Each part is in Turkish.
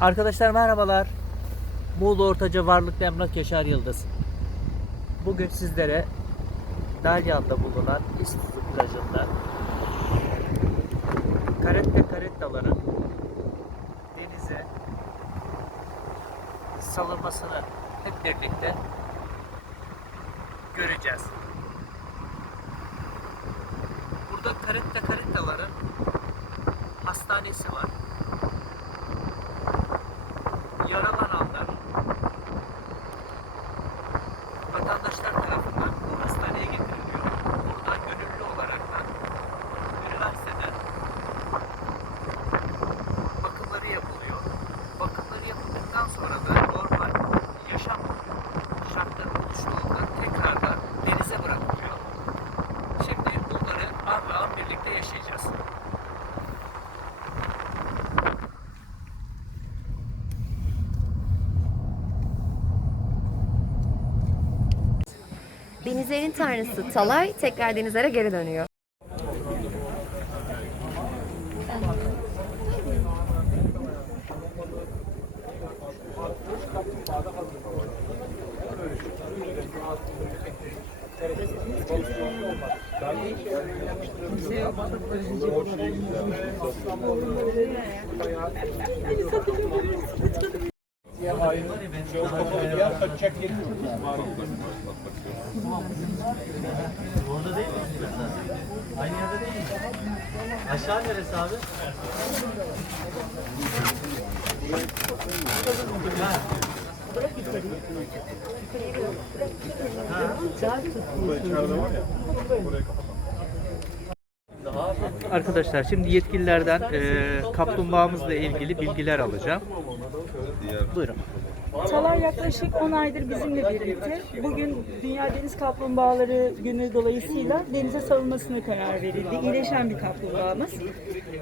Arkadaşlar merhabalar. Muğla Ortaca Varlıklı Emlak Yaşar Yıldız. Bugün sizlere Dalyan'da bulunan İstuzu plajında karet ve denize salınmasını hep birlikte göreceğiz. Burada karetta karettaların hastanesi var. Yaralananlar vatandaşlar tarafından bu hastaneye getiriliyor. Burada gönüllü olarak da üniversiteden bakımları yapılıyor. Bakımları yapıldıktan sonra da normal yaşam şartları oluştuğunda tekrardan denize bırakılıyor. Şimdi bunları an ve an birlikte yaşayacağız. Denizlerin tanrısı Talay tekrar denizlere geri dönüyor. Orada değil mi? Aynı yerde değil mi? Aşağı neresi abi? Arkadaşlar şimdi yetkililerden e, kaplumbağamızla ilgili bilgiler alacağım. Buyurun. Çalar yaklaşık 10 aydır bizimle birlikte. Bugün Dünya Deniz Kaplumbağaları Günü dolayısıyla denize salınmasına karar verildi. İyileşen bir kaplumbağamız.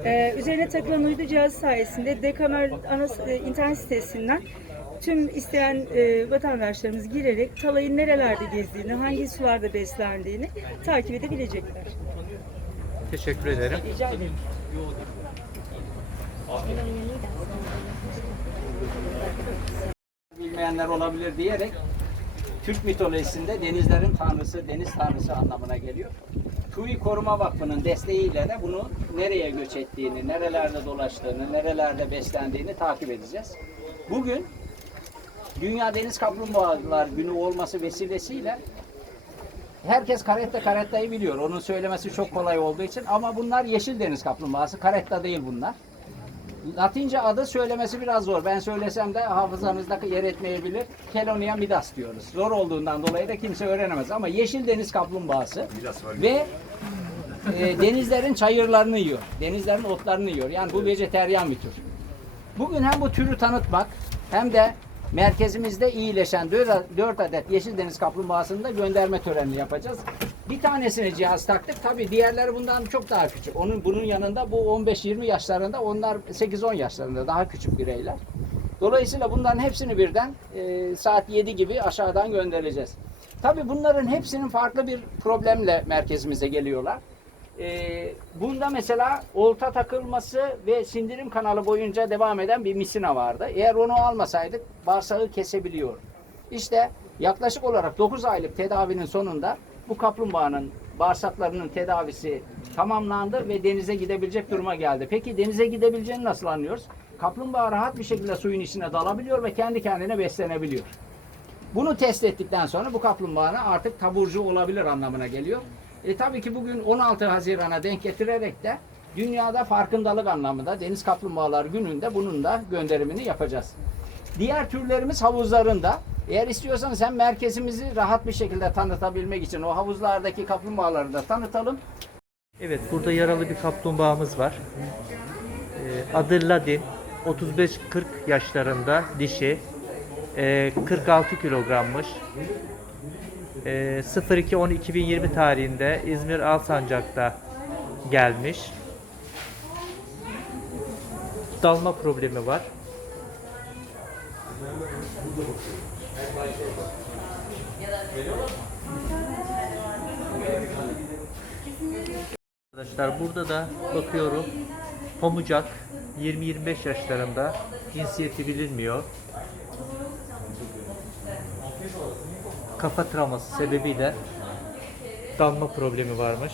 Ee, üzerine takılan uydu cihazı sayesinde Dekamer ana e, internet sitesinden tüm isteyen e, vatandaşlarımız girerek talayın nerelerde gezdiğini, hangi sularda beslendiğini takip edebilecekler. Teşekkür ederim. Rica ederim. Bilmeyenler olabilir diyerek Türk mitolojisinde denizlerin tanrısı, deniz tanrısı anlamına geliyor. TUİ Koruma Vakfı'nın desteğiyle de bunu nereye göç ettiğini, nerelerde dolaştığını, nerelerde beslendiğini takip edeceğiz. Bugün Dünya Deniz Kaplumbağalar Günü olması vesilesiyle herkes karetta karettayı biliyor. Onun söylemesi çok kolay olduğu için ama bunlar yeşil deniz kaplumbağası. Karetta değil bunlar. Latince adı söylemesi biraz zor. Ben söylesem de hafızanızda yer etmeyebilir. Kelonia midas diyoruz. Zor olduğundan dolayı da kimse öğrenemez. Ama yeşil deniz kaplumbağası ve e, denizlerin çayırlarını yiyor. Denizlerin otlarını yiyor. Yani bu vejeteryan bir tür. Bugün hem bu türü tanıtmak hem de merkezimizde iyileşen 4 adet yeşil deniz kaplumbağasını da gönderme törenini yapacağız. Bir tanesini cihaz taktık. Tabii diğerleri bundan çok daha küçük. Onun bunun yanında bu 15-20 yaşlarında, onlar 8-10 yaşlarında daha küçük bireyler. Dolayısıyla bunların hepsini birden e, saat 7 gibi aşağıdan göndereceğiz. Tabii bunların hepsinin farklı bir problemle merkezimize geliyorlar. Ee, bunda mesela olta takılması ve sindirim kanalı boyunca devam eden bir misina vardı. Eğer onu almasaydık bağırsağı kesebiliyor. İşte yaklaşık olarak 9 aylık tedavinin sonunda bu kaplumbağanın bağırsaklarının tedavisi tamamlandı ve denize gidebilecek duruma geldi. Peki denize gidebileceğini nasıl anlıyoruz? Kaplumbağa rahat bir şekilde suyun içine dalabiliyor ve kendi kendine beslenebiliyor. Bunu test ettikten sonra bu kaplumbağanın artık taburcu olabilir anlamına geliyor. E tabii ki bugün 16 Haziran'a denk getirerek de dünyada farkındalık anlamında Deniz Kaplumbağalar Günü'nde bunun da gönderimini yapacağız. Diğer türlerimiz havuzlarında. Eğer istiyorsanız hem merkezimizi rahat bir şekilde tanıtabilmek için o havuzlardaki kaplumbağaları da tanıtalım. Evet, burada yaralı bir kaplumbağamız var. Ee, adı Ladin. 35-40 yaşlarında dişi. Ee, 46 kilogrammış. Ee, 02-10-2020 tarihinde İzmir Alsancak'ta gelmiş. Dalma problemi var. Arkadaşlar burada da bakıyorum Homucak 20-25 yaşlarında cinsiyeti bilinmiyor. Kafa travması sebebiyle dalma problemi varmış.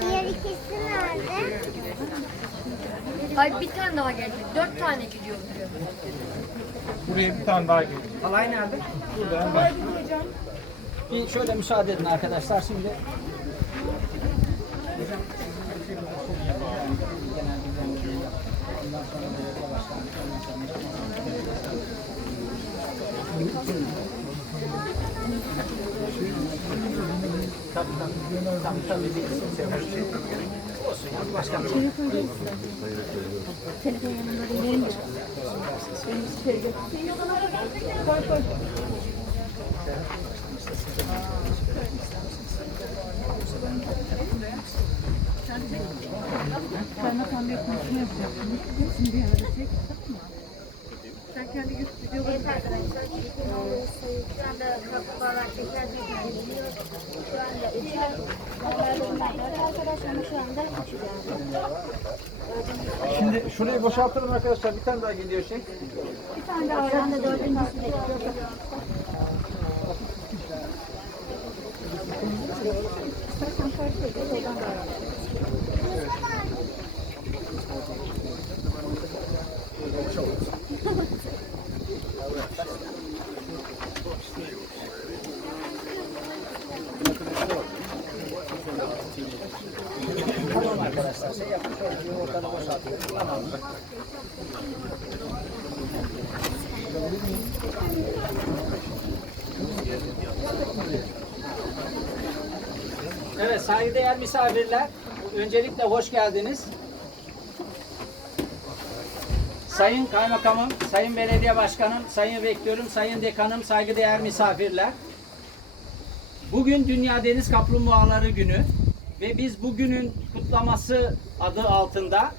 Diğer ikisi nerede? Ay bir tane daha geldi. Dört tane gidiyor diyor. Buraya bir tane daha geliyor. Halay nerede? Burada hemen. Bir şöyle müsaade edin arkadaşlar şimdi. Evet arkadaşlar. Şu anda kaplumbağalar tekrar tekrar geliyor. Şu anda üçer. Dört arkadaş ama şu anda üç yani. Şimdi şurayı boşaltırım arkadaşlar. Bir tane daha geliyor şey. Şu anda dördüncüsü bekliyor. Tamam arkadaşlar Evet saygıdeğer misafirler. Öncelikle hoş geldiniz. Sayın Kaymakamım, Sayın Belediye Başkanım, Sayın Rektörüm, Sayın Dekanım, saygıdeğer misafirler. Bugün Dünya Deniz Kaplumbağaları Günü ve biz bugünün kutlaması adı altında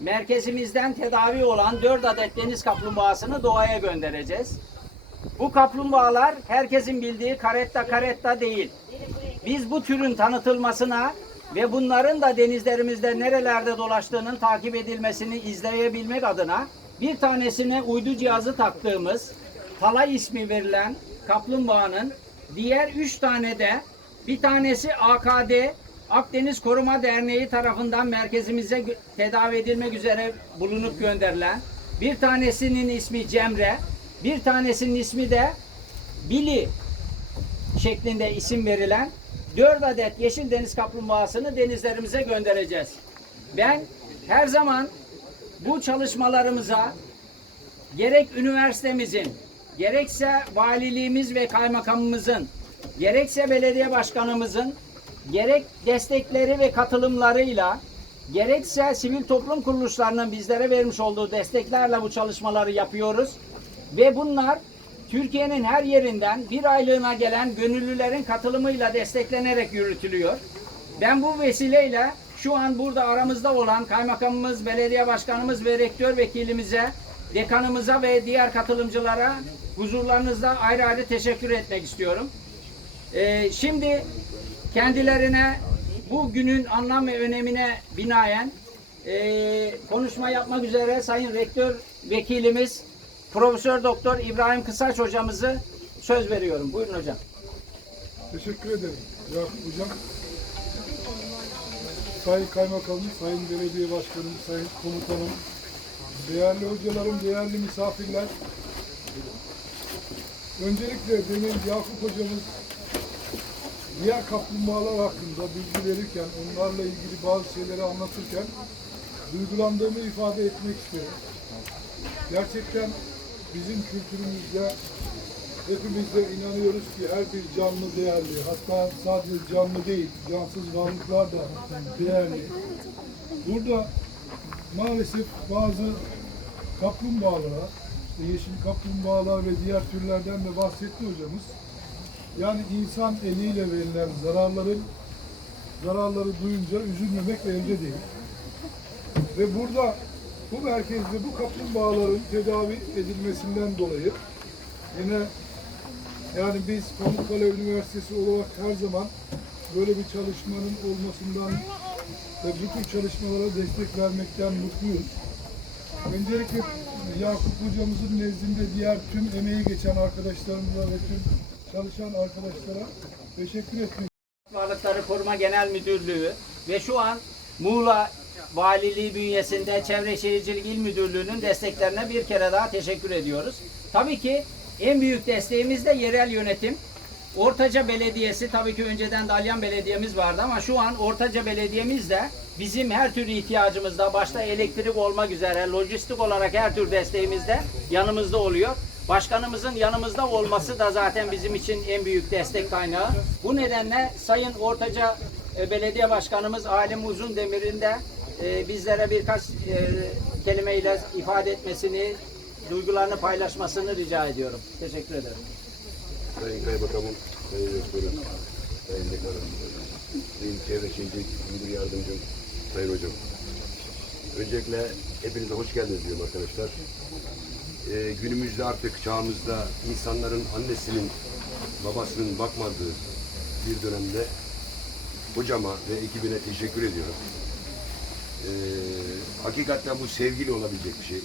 merkezimizden tedavi olan 4 adet deniz kaplumbağasını doğaya göndereceğiz. Bu kaplumbağalar herkesin bildiği karetta karetta değil. Biz bu türün tanıtılmasına ve bunların da denizlerimizde nerelerde dolaştığının takip edilmesini izleyebilmek adına bir tanesine uydu cihazı taktığımız Talay ismi verilen kaplumbağanın diğer üç tane de bir tanesi AKD Akdeniz Koruma Derneği tarafından merkezimize tedavi edilmek üzere bulunup gönderilen bir tanesinin ismi Cemre bir tanesinin ismi de Bili şeklinde isim verilen 4 adet yeşil deniz kaplumbağasını denizlerimize göndereceğiz. Ben her zaman bu çalışmalarımıza gerek üniversitemizin, gerekse valiliğimiz ve kaymakamımızın, gerekse belediye başkanımızın, gerek destekleri ve katılımlarıyla, gerekse sivil toplum kuruluşlarının bizlere vermiş olduğu desteklerle bu çalışmaları yapıyoruz. Ve bunlar Türkiye'nin her yerinden bir aylığına gelen gönüllülerin katılımıyla desteklenerek yürütülüyor. Ben bu vesileyle şu an burada aramızda olan kaymakamımız, belediye başkanımız ve rektör vekilimize, dekanımıza ve diğer katılımcılara huzurlarınızda ayrı ayrı teşekkür etmek istiyorum. Ee, şimdi kendilerine bu günün anlam ve önemine binaen e, konuşma yapmak üzere Sayın Rektör Vekilimiz Profesör Doktor İbrahim Kısaç hocamızı söz veriyorum. Buyurun hocam. Teşekkür ederim Yakup Hocam. Sayın Kaymakamım, Sayın Belediye Başkanım, Sayın Komutanım, değerli hocalarım, değerli misafirler. Öncelikle demin Yakup Hocamız diğer kaplumbağalar hakkında bilgi verirken, onlarla ilgili bazı şeyleri anlatırken duygulandığımı ifade etmek isterim. Gerçekten bizim kültürümüzde Hepimiz de inanıyoruz ki her bir canlı değerli. Hatta sadece canlı değil, cansız varlıklar da değerli. Burada maalesef bazı kaplumbağalara, yeşil kaplumbağalar ve diğer türlerden de bahsetti hocamız. Yani insan eliyle verilen zararların zararları duyunca üzülmemek elde değil. Ve burada bu merkezde bu kaplumbağaların tedavi edilmesinden dolayı yine yani biz Pamukkale Üniversitesi olarak her zaman böyle bir çalışmanın olmasından ve bu tür çalışmalara destek vermekten mutluyuz. Öncelikle Yakup hocamızın nezdinde diğer tüm emeği geçen arkadaşlarımıza ve tüm çalışan arkadaşlara teşekkür etmek Varlıkları Koruma Genel Müdürlüğü ve şu an Muğla Valiliği bünyesinde Çevre Şehircilik İl Müdürlüğü'nün desteklerine bir kere daha teşekkür ediyoruz. Tabii ki en büyük desteğimiz de yerel yönetim. Ortaca Belediyesi tabii ki önceden Dalyan Belediye'miz vardı ama şu an Ortaca Belediye'miz de bizim her türlü ihtiyacımızda başta elektrik olmak üzere lojistik olarak her tür desteğimizde yanımızda oluyor. Başkanımızın yanımızda olması da zaten bizim için en büyük destek kaynağı. Bu nedenle Sayın Ortaca e, Belediye Başkanımız Alim Uzundemir'in de e, bizlere birkaç e, kelimeyle ifade etmesini, duygularını paylaşmasını rica ediyorum. Teşekkür ederim. Sayın Kaymakamım, Sayın Rektörüm, Sayın Dekanım, Sayın Çevre Şehircilik Müdür Yardımcım, Sayın Hocam. Öncelikle hepinize hoş geldiniz diyorum arkadaşlar. Ee, günümüzde artık çağımızda insanların annesinin, babasının bakmadığı bir dönemde hocama ve ekibine teşekkür ediyorum. Ee, hakikaten bu sevgiyle olabilecek bir şey.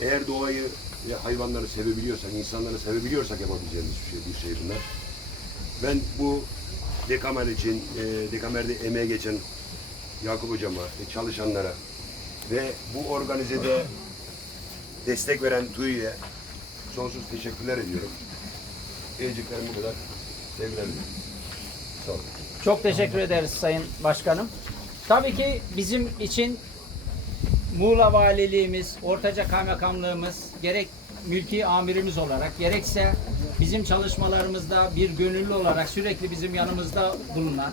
Eğer doğayı ve hayvanları sevebiliyorsak, insanları sevebiliyorsak yapabileceğimiz bir şey, bir şey bunlar. Ben bu Dekamer için, e, Dekamer'de emeğe geçen Yakup Hocama ve çalışanlara ve bu organizede destek veren TÜİ'ye sonsuz teşekkürler ediyorum. Diyeceklerim bu kadar. Sevgiler diliyorum. Sağ olun. Çok teşekkür ederiz Sayın Başkanım. Tabii ki bizim için Muğla Valiliğimiz, Ortaca Kaymakamlığımız gerek mülki amirimiz olarak gerekse bizim çalışmalarımızda bir gönüllü olarak sürekli bizim yanımızda bulunan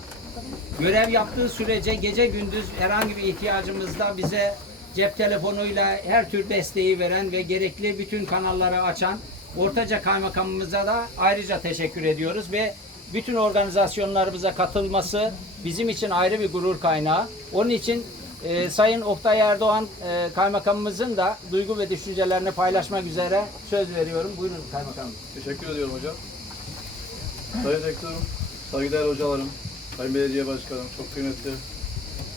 görev yaptığı sürece gece gündüz herhangi bir ihtiyacımızda bize cep telefonuyla her tür desteği veren ve gerekli bütün kanalları açan Ortaca Kaymakamımıza da ayrıca teşekkür ediyoruz ve bütün organizasyonlarımıza katılması bizim için ayrı bir gurur kaynağı. Onun için e, Sayın Oktay Erdoğan e, Kaymakamımızın da duygu ve düşüncelerini paylaşmak üzere söz veriyorum. Buyurun Kaymakamım. Teşekkür ediyorum hocam. Sayın Rektörüm, saygıdeğer hocalarım, Sayın Belediye Başkanım, çok kıymetli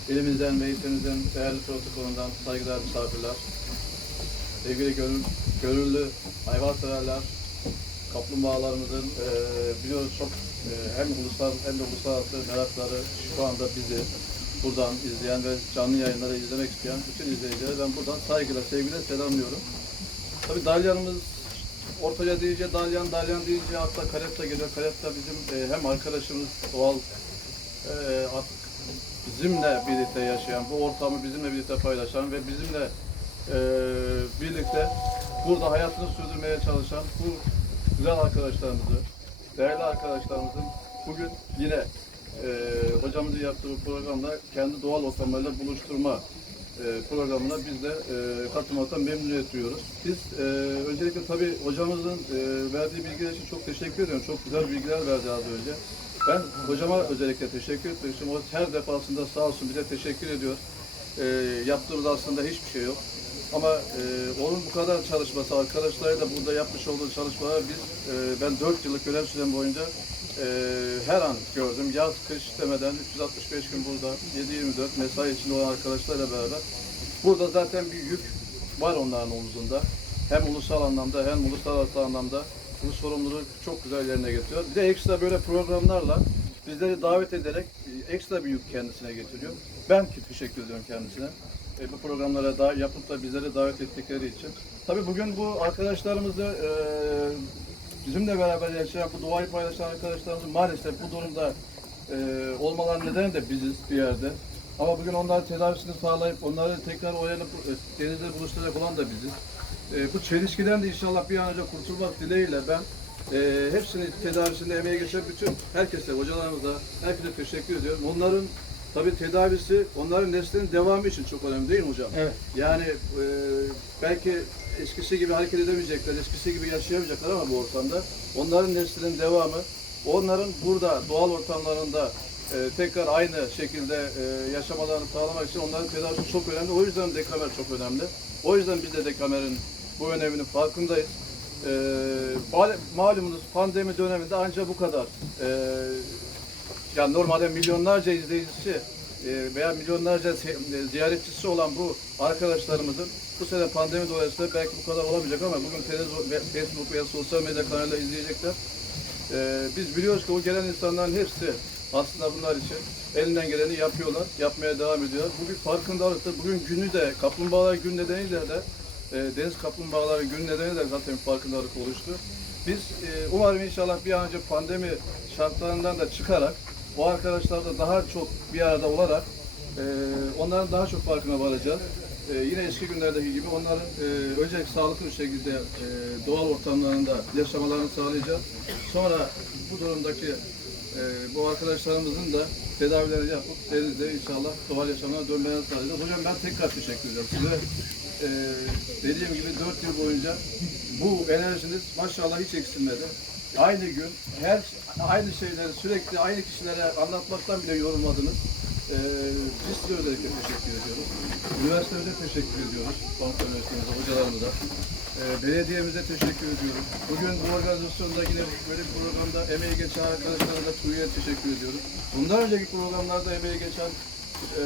elimizden ve eğitimimizden, değerli protokolünden saygıdeğer misafirler, sevgili gönül, gönüllü hayvanseverler, kaplumbağalarımızın eee biliyoruz çok eee, hem ulusal hem de uluslararası merakları şu anda bizi buradan izleyen ve canlı yayınları izlemek isteyen bütün izleyicilere ben buradan saygıyla, sevgiyle selamlıyorum. Tabii Dalyan'ımız Ortaca deyince Dalyan, Dalyan deyince akla Kalepta geliyor. Kalepta bizim e, hem arkadaşımız doğal e, artık bizimle birlikte yaşayan, bu ortamı bizimle birlikte paylaşan ve bizimle e, birlikte burada hayatını sürdürmeye çalışan bu güzel arkadaşlarımızı, değerli arkadaşlarımızın bugün yine e, hocamızın yaptığı programda kendi doğal ortamlarıyla buluşturma e, programına biz de e, katılmaktan memnuniyet duyuyoruz. Biz e, öncelikle tabii hocamızın e, verdiği bilgiler için çok teşekkür ediyorum. Çok güzel bilgiler verdi az önce. Ben hocama özellikle teşekkür etmek. O her defasında sağ olsun bize teşekkür ediyor. E, yaptığımız aslında hiçbir şey yok. Ama e, onun bu kadar çalışması, arkadaşlarıyla burada yapmış olduğu çalışmalar biz, e, ben 4 yıllık görev sürem boyunca e, her an gördüm. Yaz, kış demeden 365 gün burada, 7-24 mesai içinde olan arkadaşlarla beraber. Burada zaten bir yük var onların omuzunda. hem ulusal anlamda hem uluslararası anlamda bu sorumluluğu çok güzel yerine getiriyor. Bir de ekstra böyle programlarla bizleri davet ederek e, ekstra bir yük kendisine getiriyor. Ben ki teşekkür ediyorum kendisine. E, bu programlara da yapıp da bizleri davet ettikleri için. Tabii bugün bu arkadaşlarımızı e, bizimle beraber yaşayan, bu duayı paylaşan arkadaşlarımızın maalesef bu durumda e, olmaları nedeni de biziz bir yerde. Ama bugün onların tedavisini sağlayıp onları tekrar o yerine e, denizde buluşturacak olan da biziz. E, bu çelişkiden de inşallah bir an önce kurtulmak dileğiyle ben e, hepsini tedavisinde emeğe geçen bütün herkese, hocalarımıza, herkese teşekkür ediyorum. Onların tabii tedavisi, onların neslinin devamı için çok önemli değil mi hocam? Evet. Yani e, belki eskisi gibi hareket edemeyecekler, eskisi gibi yaşayamayacaklar ama bu ortamda onların neslinin devamı, onların burada doğal ortamlarında e, tekrar aynı şekilde e, yaşamalarını sağlamak için onların tedavisi çok önemli. O yüzden dekamer çok önemli. O yüzden biz de dekamerin bu öneminin farkındayız. E, mal- malumunuz pandemi döneminde ancak bu kadar. E, yani normalde milyonlarca izleyicisi e, veya milyonlarca e, ziyaretçisi olan bu arkadaşlarımızın bu sene pandemi dolayısıyla belki bu kadar olamayacak ama bugün Facebook veya sosyal medya kanalıyla izleyecekler. E, biz biliyoruz ki o gelen insanların hepsi aslında bunlar için elinden geleni yapıyorlar, yapmaya devam ediyorlar. Bu bir farkındalıktır. Bugün günü de Kaplumbağalar Günü nedeniyle de e, Deniz Kaplumbağaları Günü nedeniyle de zaten farkındalık oluştu. Biz e, umarım inşallah bir an önce pandemi şartlarından da çıkarak o arkadaşlarla daha çok bir arada olarak e, onların daha çok farkına varacağız. E, yine eski günlerdeki gibi onların e, önce sağlıklı bir şekilde e, doğal ortamlarında yaşamalarını sağlayacağız. Sonra bu durumdaki e, bu arkadaşlarımızın da tedavileri yapıp denizde inşallah doğal yaşamına dönmelerini sağlayacağız. Hocam ben tekrar teşekkür ediyorum size. E, dediğim gibi 4 yıl boyunca bu enerjiniz maşallah hiç eksilmedi. Aynı gün her aynı şeyleri sürekli aynı kişilere anlatmaktan bile yorulmadınız. Ee, biz size özellikle teşekkür ediyoruz. Üniversitemize teşekkür ediyoruz. Banka Üniversitemize, hocalarımıza. Ee, belediyemize teşekkür ediyoruz. Bugün bu organizasyonda yine böyle bir programda emeği geçen arkadaşlara da TÜİ'ye teşekkür ediyoruz. Bundan önceki programlarda emeği geçen, e,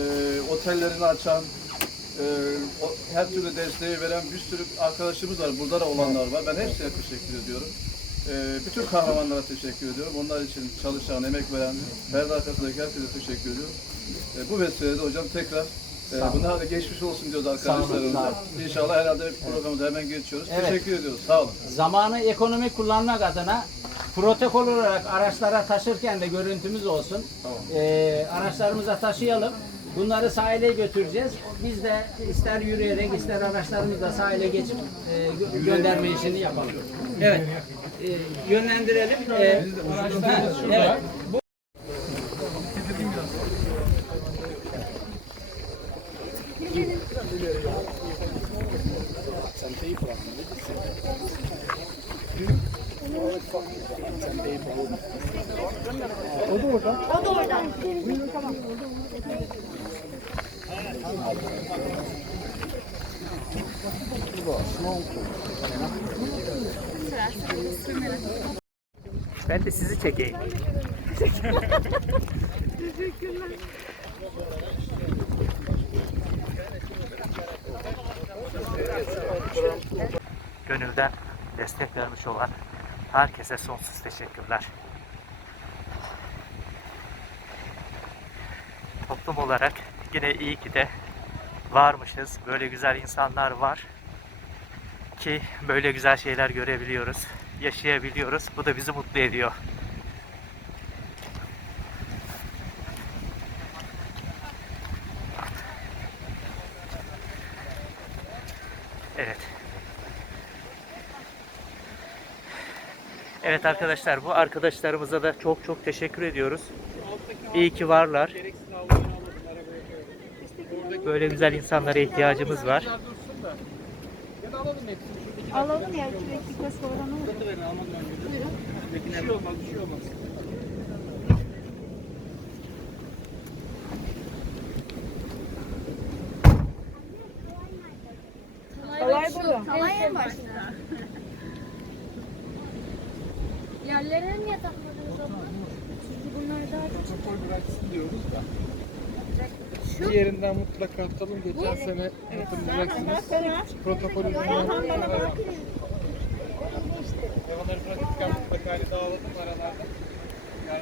otellerini açan, e, o- her türlü desteği veren bir sürü arkadaşımız var. Burada da olanlar var. Ben hepsine teşekkür ediyorum. Ee, bütün kahramanlara teşekkür ediyorum. Onlar için çalışan, emek veren, perde arkasındaki herkese teşekkür ediyorum. Ee, bu vesileyle hocam tekrar e, Sağ olun. da geçmiş olsun diyoruz sağ arkadaşlarımıza. olun. İnşallah herhalde programı da hemen geçiyoruz. Evet. Teşekkür ediyoruz. Sağ olun. Zamanı ekonomik kullanmak adına protokol olarak araçlara taşırken de görüntümüz olsun. Ee, araçlarımıza taşıyalım. Bunları sahile götüreceğiz. Biz de ister yürüyerek ister araçlarımızla sahile geçip e, gö- gönderme işini yapalım. Evet. Ee, yönlendirelim. Ee, evet. De sizi çekeyim. Gönülden destek vermiş olan herkese sonsuz teşekkürler. Toplum olarak yine iyi ki de varmışız. Böyle güzel insanlar var ki böyle güzel şeyler görebiliyoruz, yaşayabiliyoruz. Bu da bizi mutlu ediyor. Evet. Evet arkadaşlar bu arkadaşlarımıza da çok çok teşekkür ediyoruz. İyi ki varlar. Böyle güzel insanlara ihtiyacımız var. Alalım ya iki dakika sonra ne olur? Olay burada. Talay en başta. Yerlerine niye takmadınız o zaman? Çünkü bunlar daha küçük. Yerinden mutlaka tutalım. Geçen sene hatırlayacaksınız. Protokolü Hayvanları bırakırken mutlaka dağladım aralarda. Yani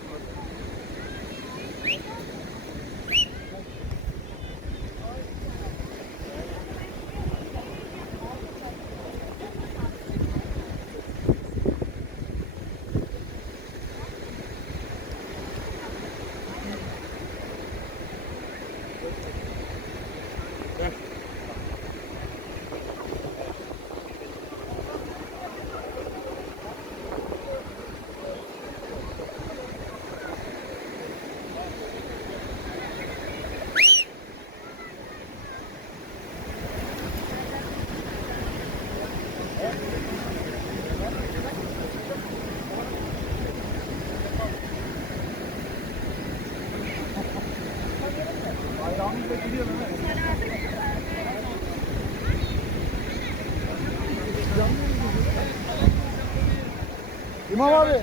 İmam abi.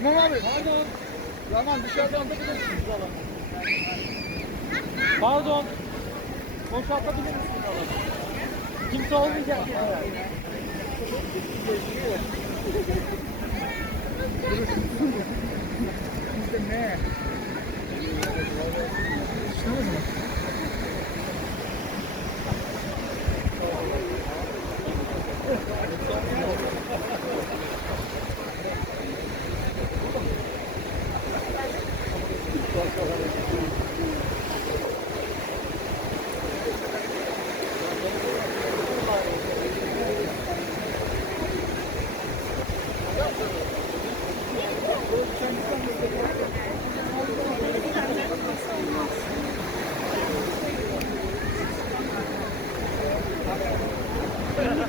İmam abi. Pardon. Yaman dışarıdan atabilirsiniz falan. Pardon. Boşaltabilir misiniz falan? Kimse olmayacak ya. Bizde ne? Şunuz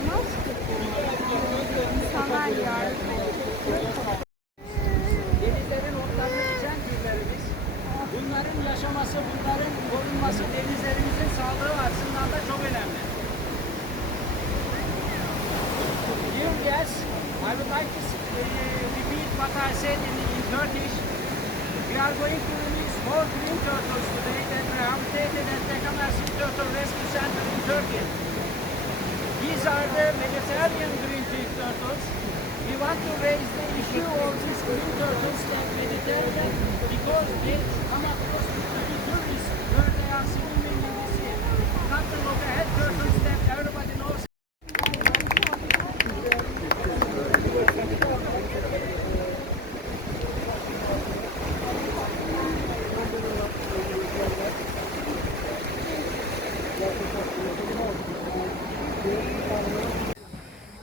mu? Denizlerin otlarını içen türlerimiz. Yaşaması, bunların korunması denizlerimizin sağlığı açısından da çok önemli. Dear guests, I would like to repeat what I said in, in Turkish. We are going to release four green turtles today that were habitated at Tekamersin Turtle Rescue Center in Turkey. These are the Mediterranean green turtles. We want to raise the issue of these green turtles in Mediterranean because they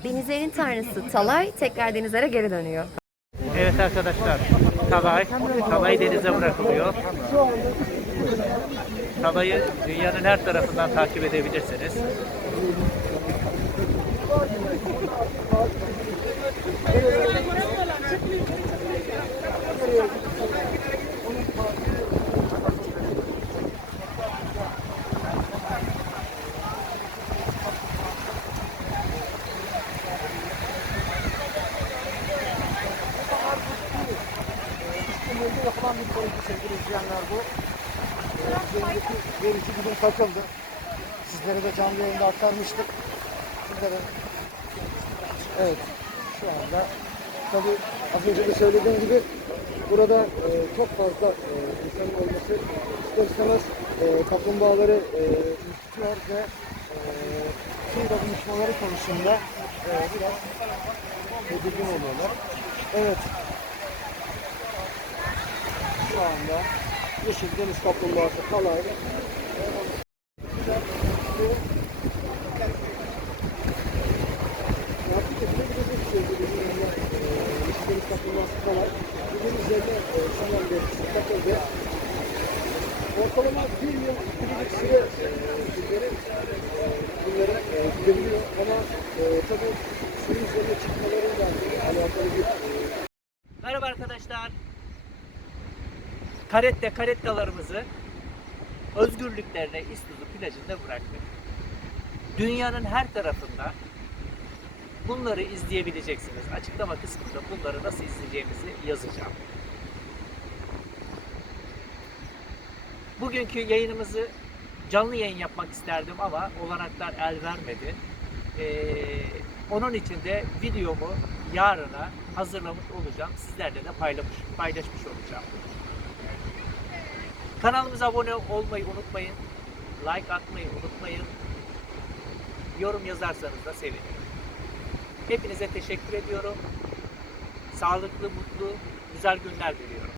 Denizlerin tanrısı Talay tekrar denizlere geri dönüyor. Evet arkadaşlar, talay, talay denize bırakılıyor. Talayı dünyanın her tarafından takip edebilirsiniz. Yapılan bir proje sevgili izleyenler bu. Üzerindeki verisi bugün takıldı. Sizlere de canlı yayında aktarmıştık. Sizlere Evet, şu anda tabii az önce de söylediğim gibi burada e, çok fazla e, insanın olması ister istemez e, kaplumbağaları e, ürkütüyor ve e, suyla buluşmaları konusunda e, biraz tedirgin oluyorlar. Evet, şu anda dişi deniz kaplumbağası kalaydı. Merhaba arkadaşlar. Karette karettalarımızı özgürlüklerine İstuzu plajında bıraktık. Dünyanın her tarafında bunları izleyebileceksiniz. Açıklama kısmında bunları nasıl izleyeceğimizi yazacağım. Bugünkü yayınımızı canlı yayın yapmak isterdim ama olanaklar el vermedi. Ee, onun için de videomu yarına hazırlamış olacağım. Sizlerle de paylamış, paylaşmış olacağım. Kanalımıza abone olmayı unutmayın. Like atmayı unutmayın. Yorum yazarsanız da sevinirim. Hepinize teşekkür ediyorum. Sağlıklı, mutlu, güzel günler diliyorum.